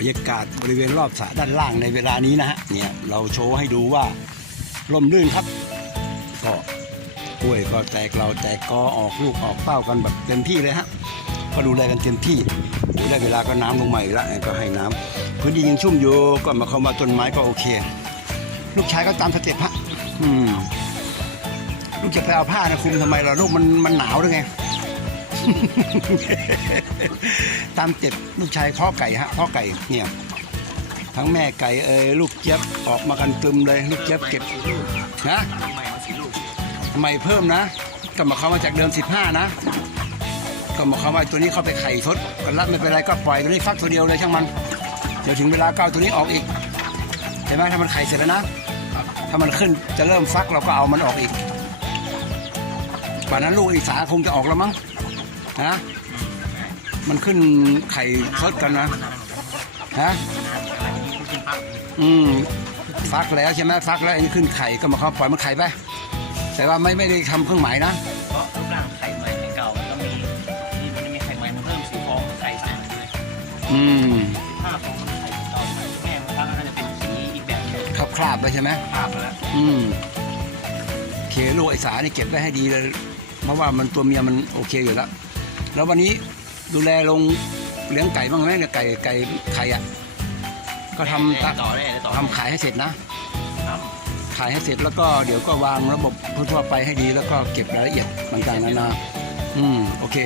บรรยากาศบริเวณรอบสระด้านล่างในเวลานี้นะฮะเนี่ยเราโชว์ให้ดูว่าร่มรื่นครับ ก็กล้วยก็แตกเราแตกกอออกลูกออกเต้ากันแบบเต็มที่เลยฮะก็ดูแลกันเต็มที่ได้เวลาก็น้ำลงมาอีกแล้วก็ให้น้ำพื้นที่ยังชุ่มอยู่ก็มาเข้ามาต้นไม้ก็โอเค ลูกชายก็ตามสเต็ปฮะอืมลูกจะไปเอาผ้านะคุมทำไมล่ะลูกมันมันหนาวหรือไง ตามเจ็บลูกชายข้อไก่ฮะข้อไก่เนี่ย ทั้งแม่ไก่เอ้ยลูกเจี๊ยบออกมากันตึมเลย ลูกเจี๊ยบเก็บนะทำไมเพิ่มนะก็มาเข้ามาจากเดิม 15 นะ ก็มาเข้ามาตัวนี้เข้าไปไข่ทดก็รับไม่เป็นไรก็ปล่อยตัวนี้ฟักตัวเดียวเลยช่างมันเดี๋ยวถึงเวลาก็เอาตัวนี้ออกอีกเห็นไหมถ้ามันไข่เสร็จแล้วนะถ้ามันขึ้นจะเริ่มฟักเราก็เอามันออกอีกป่านนั้นลูกอีสาคงจะออกแล้วมั้ง นะมันขึ้นไข่ทดกันนะ ฮะ อืม ฟักแล้วใช่ไหมฟักแล้วอันนี้ขึ้นไข่ก็มาเข้าปล่อยมันไข่ไป แต่ว่าไม่ไม่ได้ทำเครื่องหมายนะ เพราะรูปร่างไข่ใหม่ไข่เก่ามันก็มีที่มันจะมีไข่ใหม่มันเพิ่มสีฟองไข่ใส่เลยอืมถ้าฟองมันไข่เก่าแม่มันก็จะเป็นสีอีกแบบหนึงคราบคราบๆไปใช่ไหม ภาพไปแล้วอืมโอเคลูกไอสานี่เก็บไว้ให้ดีเลย เพราะว่ามันตัวเมียมันโอเคอยู่แล้ว แล้ววันนี้ดูแลลงเลี้ยงไก่บ้างไหมเนี่ยไก่ไก่ไข่อะก็ทำตะต่อได้เลยต่อทำขายให้เสร็จนะ ครับ ขายให้เสร็จแล้วก็เดี๋ยวก็วางระบบทั่วๆไปให้ดีแล้วก็เก็บรายละเอียดต่างๆนานาอืมโอเค